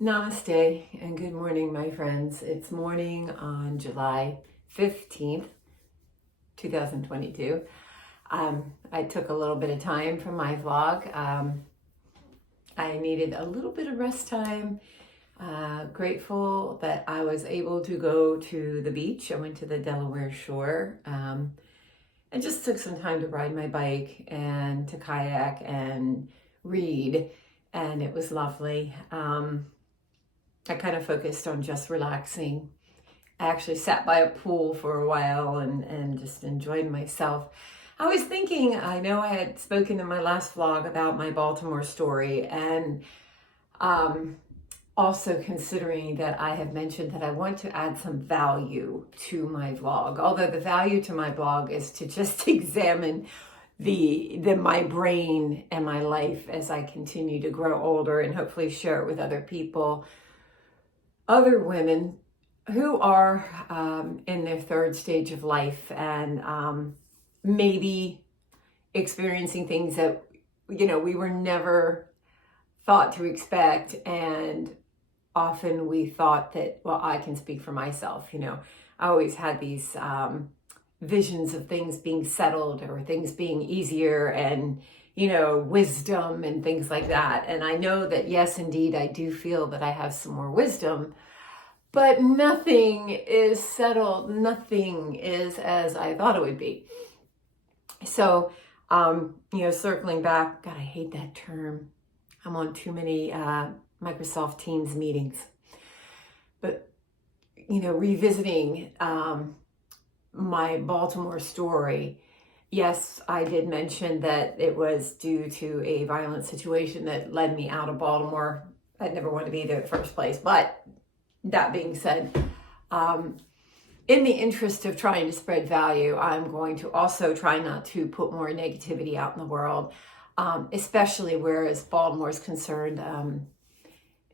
Namaste and good morning, my friends. It's morning on July 15th, 2022. I took a little bit of time from my vlog. I needed a little bit of rest time. Grateful that I was able to go to the beach. I went to the Delaware shore and just took some time to ride my bike and to kayak and read, and it was lovely. I kind of focused on just relaxing. I actually sat by a pool for a while and just enjoyed myself. I was thinking, I know I had spoken in my last vlog about my Baltimore story, and also considering that I have mentioned that I want to add some value to my vlog. Although the value to my blog is to just examine my brain and my life as I continue to grow older, and hopefully share it with other people, other women who are in their third stage of life and maybe experiencing things that, we were never thought to expect. And often we thought that, well, I can speak for myself, I always had these visions of things being settled or things being easier and, wisdom and things like that. And I know that, yes, indeed, I do feel that I have some more wisdom, but nothing is settled. Nothing is as I thought it would be. So, circling back, God, I hate that term. I'm on too many Microsoft Teams meetings. But, revisiting my Baltimore story, yes, I did mention that it was due to a violent situation that led me out of Baltimore. I'd never want to be there in the first place. But that being said, in the interest of trying to spread value, I'm going to also try not to put more negativity out in the world, especially where as Baltimore is concerned.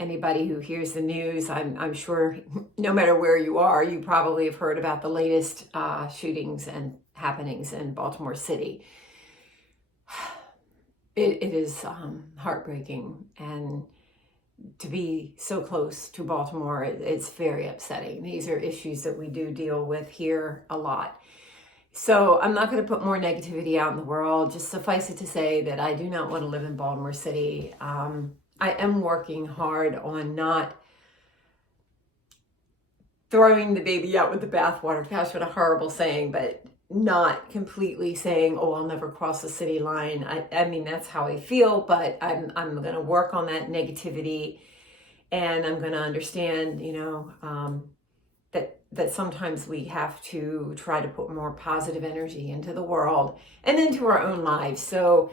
Anybody who hears the news, I'm sure no matter where you are, you probably have heard about the latest shootings and happenings in Baltimore City. It is heartbreaking, and to be so close to Baltimore, it's very upsetting. These are issues that we do deal with here a lot. So I'm not going to put more negativity out in the world. Just suffice it to say that I do not want to live in Baltimore City. I am working hard on not throwing the baby out with the bathwater. Gosh, what a horrible saying, but not completely saying, oh, I'll never cross the city line. I mean, that's how I feel, but I'm going to work on that negativity, and I'm going to understand, that sometimes we have to try to put more positive energy into the world and into our own lives. So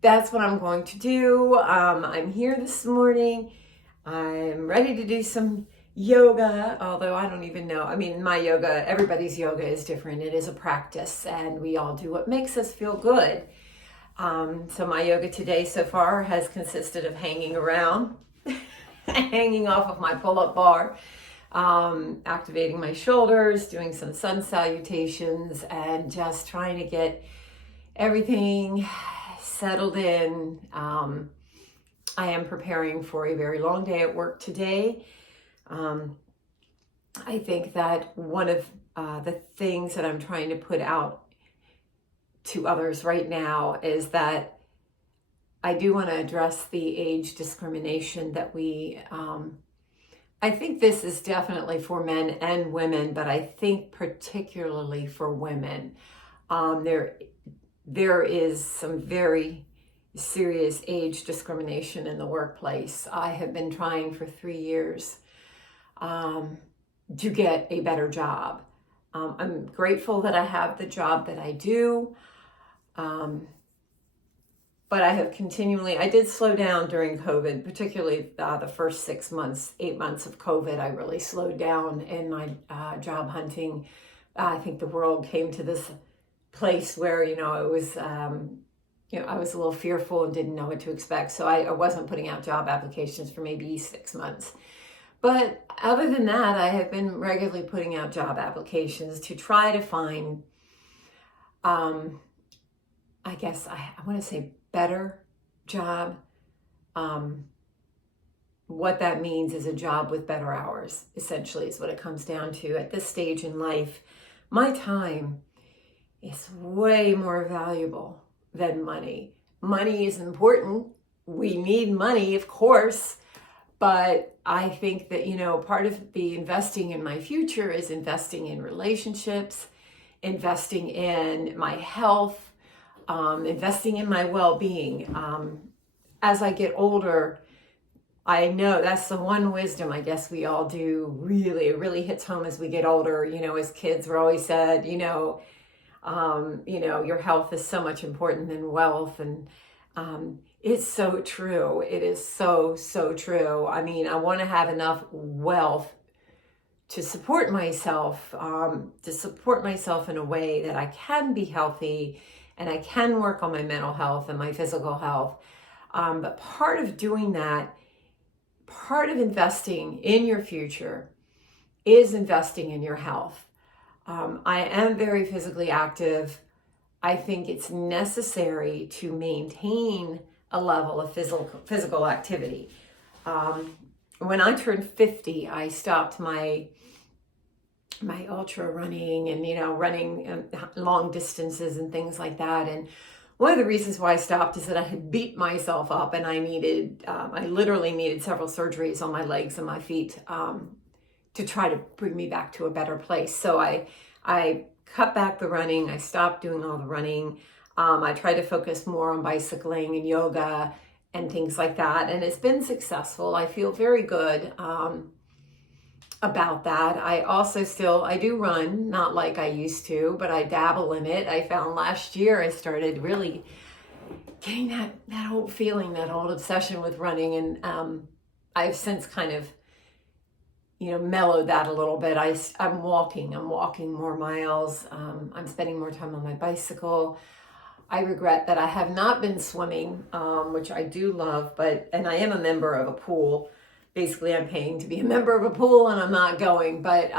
that's what I'm going to do. I'm here this morning. I'm ready to do some yoga, although I don't even know. I mean, my yoga, everybody's yoga is different. It is a practice, and we all do what makes us feel good. So my yoga today so far has consisted of hanging around, hanging off of my pull-up bar, activating my shoulders, doing some sun salutations, and just trying to get everything settled in. I am preparing for a very long day at work today. I think that one of the things that I'm trying to put out to others right now is that I do want to address the age discrimination that I think this is definitely for men and women, but I think particularly for women. There is some very serious age discrimination in the workplace. I have been trying for 3 years to get a better job. I'm grateful that I have the job that I do, but I have I did slow down during COVID, particularly the first 6 months, 8 months of COVID. I really slowed down in my job hunting. I think the world came to this place where, it was, I was a little fearful and didn't know what to expect. So I wasn't putting out job applications for maybe 6 months. But other than that, I have been regularly putting out job applications to try to find, I guess I want to say better job, what that means is a job with better hours, essentially, is what it comes down to. At this stage in life, my time is way more valuable than money. Money is important. We need money, of course, but I think that, part of the investing in my future is investing in relationships, investing in my health, investing in my well-being. As I get older, I know that's the one wisdom I guess we all do. It really hits home as we get older. As kids, we're always said, your health is so much important than wealth. And it's so true. It is so, so true. I mean, I want to have enough wealth to support myself in a way that I can be healthy and I can work on my mental health and my physical health. But part of doing that, part of investing in your future is investing in your health. I am very physically active. I think it's necessary to maintain a level of physical activity. When I turned 50, I stopped my ultra running and, running long distances and things like that. And one of the reasons why I stopped is that I had beat myself up and I literally needed several surgeries on my legs and my feet to try to bring me back to a better place. So I cut back the running. I stopped doing all the running. I tried to focus more on bicycling and yoga and things like that. And it's been successful. I feel very good about that. I also I do run, not like I used to, but I dabble in it. I found last year I started really getting that old feeling, that old obsession with running. And I've since kind of, mellowed that a little bit. I'm walking more miles. I'm spending more time on my bicycle. I regret that I have not been swimming, which I do love, and I am a member of a pool. Basically, I'm paying to be a member of a pool and I'm not going. But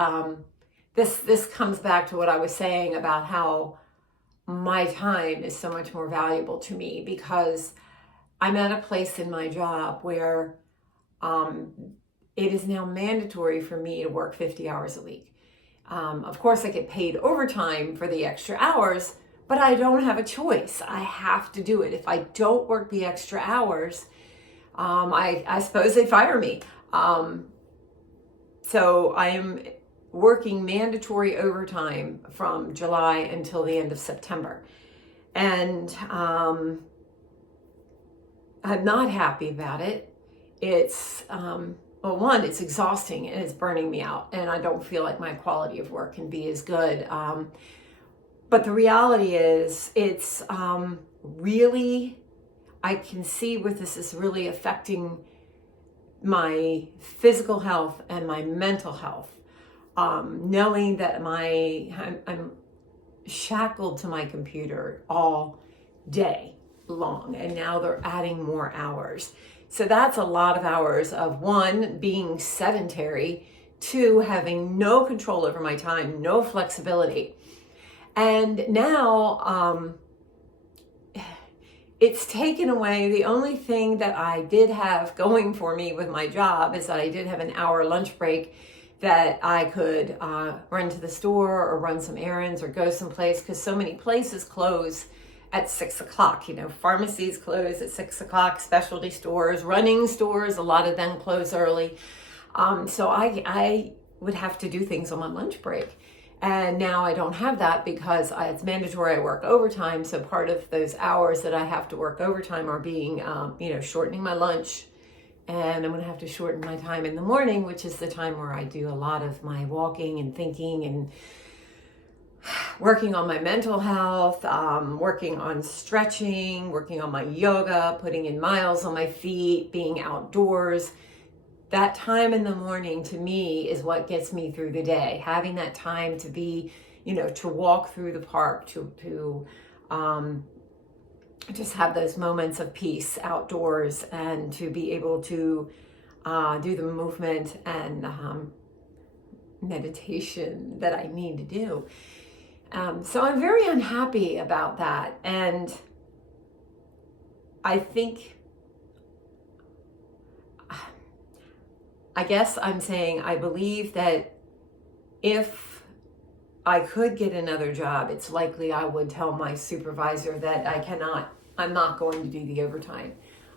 this comes back to what I was saying about how my time is so much more valuable to me because I'm at a place in my job where it is now mandatory for me to work 50 hours a week. Of course, I get paid overtime for the extra hours, but I don't have a choice. I have to do it. If I don't work the extra hours, I suppose they fire me. So I am working mandatory overtime from July until the end of September. And I'm not happy about it. It's, one, it's exhausting and it's burning me out. And I don't feel like my quality of work can be as good. But the reality is it's really... I can see where this is really affecting my physical health and my mental health. Knowing that I'm shackled to my computer all day long, and now they're adding more hours. So that's a lot of hours of, one, being sedentary, two, having no control over my time, no flexibility. And now, it's taken away. The only thing that I did have going for me with my job is that I did have an hour lunch break that I could run to the store or run some errands or go someplace, because so many places close at 6 o'clock. Pharmacies close at 6 o'clock, specialty stores, running stores, a lot of them close early. So I would have to do things on my lunch break. And now I don't have that because it's mandatory I work overtime. So part of those hours that I have to work overtime are being, shortening my lunch. And I'm going to have to shorten my time in the morning, which is the time where I do a lot of my walking and thinking and working on my mental health, working on stretching, working on my yoga, putting in miles on my feet, being outdoors. That time in the morning to me is what gets me through the day. Having that time to be, to walk through the park, to just have those moments of peace outdoors, and to be able to do the movement and meditation that I need to do. So I'm very unhappy about that. And I think I guess I'm saying I believe that if I could get another job, it's likely I would tell my supervisor that I'm not going to do the overtime.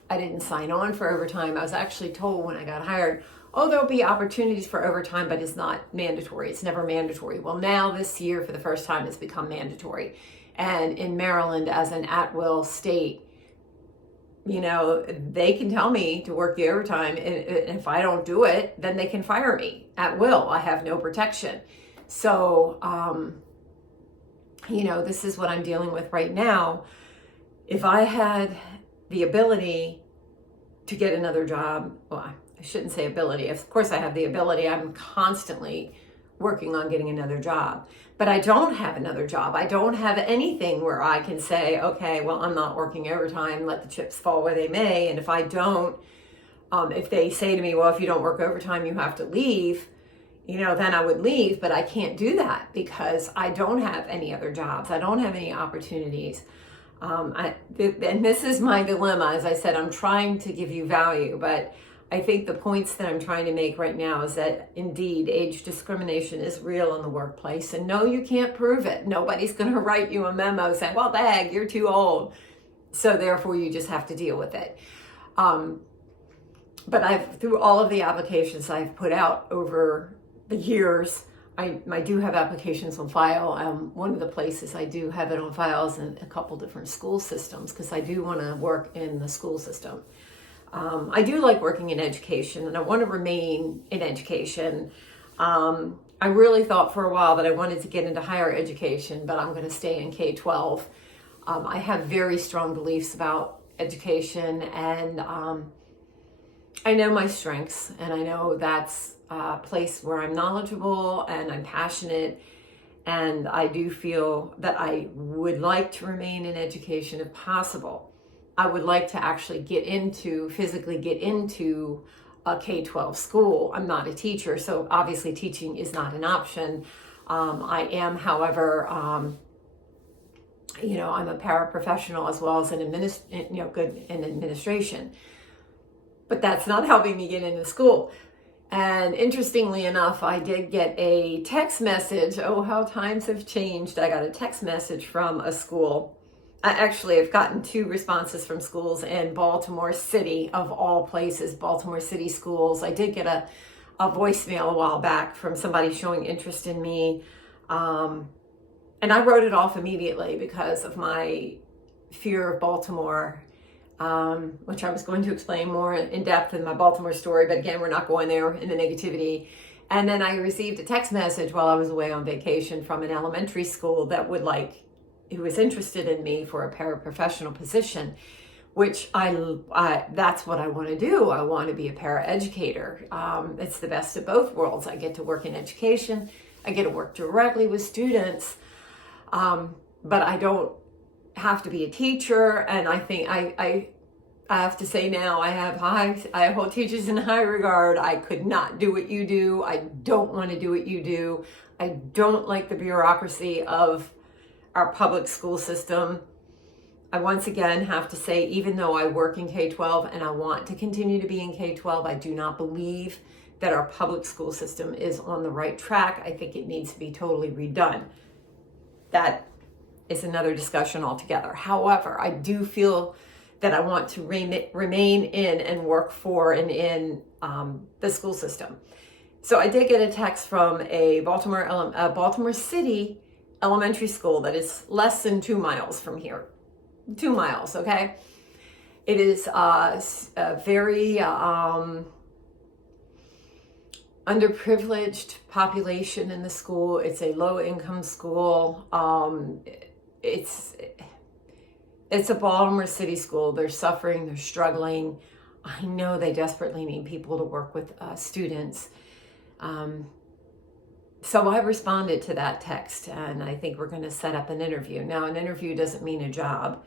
I didn't sign on for overtime. I was actually told when I got hired, oh, there'll be opportunities for overtime, but it's not mandatory. It's never mandatory. Well, now this year, for the first time, it's become mandatory. And in Maryland, as an at-will state, they can tell me to work the overtime, and if I don't do it, then they can fire me at will. I have no protection. So, this is what I'm dealing with right now. If I had the ability to get another job, well, I shouldn't say ability. Of course I have the ability. I'm constantly working on getting another job. But I don't have another job. I don't have anything where I can say, okay, well, I'm not working overtime, let the chips fall where they may. And if I don't, if they say to me, well, if you don't work overtime, you have to leave, then I would leave. But I can't do that because I don't have any other jobs. I don't have any opportunities. And this is my dilemma. As I said, I'm trying to give you value, but I think the points that I'm trying to make right now is that indeed age discrimination is real in the workplace, and no, you can't prove it. Nobody's going to write you a memo saying, well, dang, you're too old, so therefore you just have to deal with it. But through all of the applications I've put out over the years, I do have applications on file. One of the places I do have it on file is in a couple different school systems because I do want to work in the school system. I do like working in education, and I want to remain in education. I really thought for a while that I wanted to get into higher education, but I'm going to stay in K-12. I have very strong beliefs about education, and I know my strengths, and I know that's a place where I'm knowledgeable and I'm passionate, and I do feel that I would like to remain in education if possible. I would like to actually physically get into a K-12 school. I'm not a teacher, so obviously teaching is not an option. I am, however, I'm a paraprofessional as well as good in administration. But that's not helping me get into school. And interestingly enough, I did get a text message. Oh, how times have changed. I got a text message from a school. I've gotten 2 responses from schools in Baltimore City, of all places, Baltimore City schools. I did get a voicemail a while back from somebody showing interest in me. And I wrote it off immediately because of my fear of Baltimore, which I was going to explain more in depth in my Baltimore story. But again, we're not going there in the negativity. And then I received a text message while I was away on vacation from an elementary school that who was interested in me for a paraprofessional position, which that's what I want to do. I want to be a paraeducator. It's the best of both worlds. I get to work in education. I get to work directly with students, but I don't have to be a teacher. And I think I have to say now, I hold teachers in high regard. I could not do what you do. I don't want to do what you do. I don't like the bureaucracy of our public school system. I once again have to say, even though I work in K-12 and I want to continue to be in K-12, I do not believe that our public school system is on the right track. I think it needs to be totally redone. That is another discussion altogether. However, I do feel that I want to remain in and work for and in the school system. So I did get a text from a Baltimore City elementary school that is less than 2 miles from here. 2 miles, okay? It is a very underprivileged population in the school. It's a low-income school. It's a Baltimore City school. They're suffering, they're struggling. I know they desperately need people to work with students. So I responded to that text, and I think we're going to set up an interview. Now, an interview doesn't mean a job.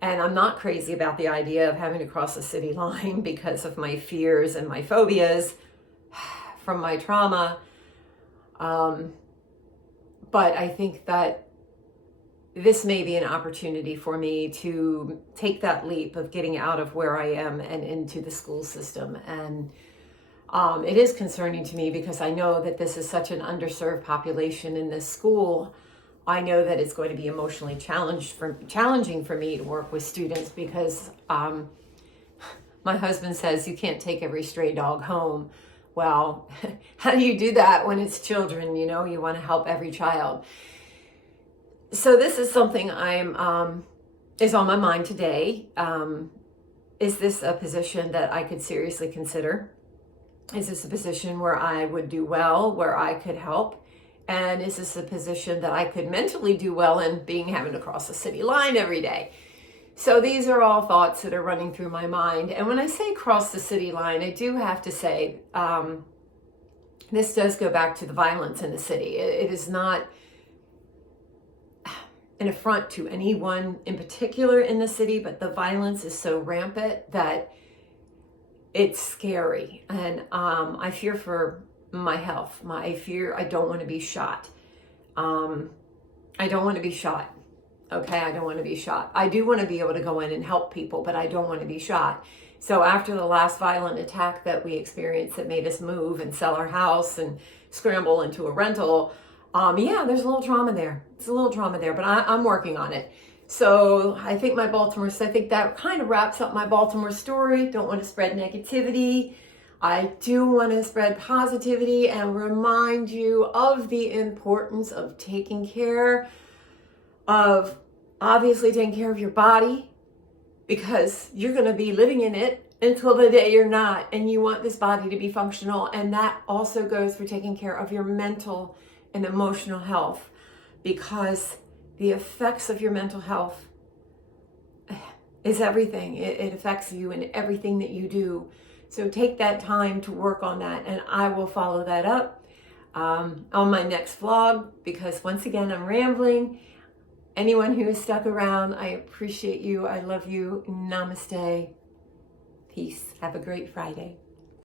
And I'm not crazy about the idea of having to cross the city line because of my fears and my phobias from my trauma. But I think that this may be an opportunity for me to take that leap of getting out of where I am and into the school system. And It is concerning to me because I know that this is such an underserved population in this school. I know that it's going to be emotionally challenging for me to work with students because my husband says you can't take every stray dog home. Well, how do you do that when it's children? You know, you want to help every child. So this is something is on my mind today. Is this a position that I could seriously consider? Is this a position where I would do well, where I could help? And is this a position that I could mentally do well in, having to cross the city line every day? So these are all thoughts that are running through my mind. And when I say cross the city line, I do have to say, this does go back to the violence in the city. It is not an affront to anyone in particular in the city, but the violence is so rampant that it's scary. And I fear for my health. I don't want to be shot. I don't want to be shot. Okay, I don't want to be shot. I do want to be able to go in and help people, but I don't want to be shot. So after the last violent attack that we experienced that made us move and sell our house and scramble into a rental, there's a little trauma there. It's a little trauma there, but I'm working on it. So I think that kind of wraps up my Baltimore story. Don't want to spread negativity. I do want to spread positivity and remind you of the importance of taking care of your body, because you're going to be living in it until the day you're not, and you want this body to be functional. And that also goes for taking care of your mental and emotional health, because the effects of your mental health is everything. It affects you in everything that you do. So take that time to work on that, and I will follow that up on my next vlog, because once again, I'm rambling. Anyone who has stuck around, I appreciate you. I love you. Namaste. Peace. Have a great Friday.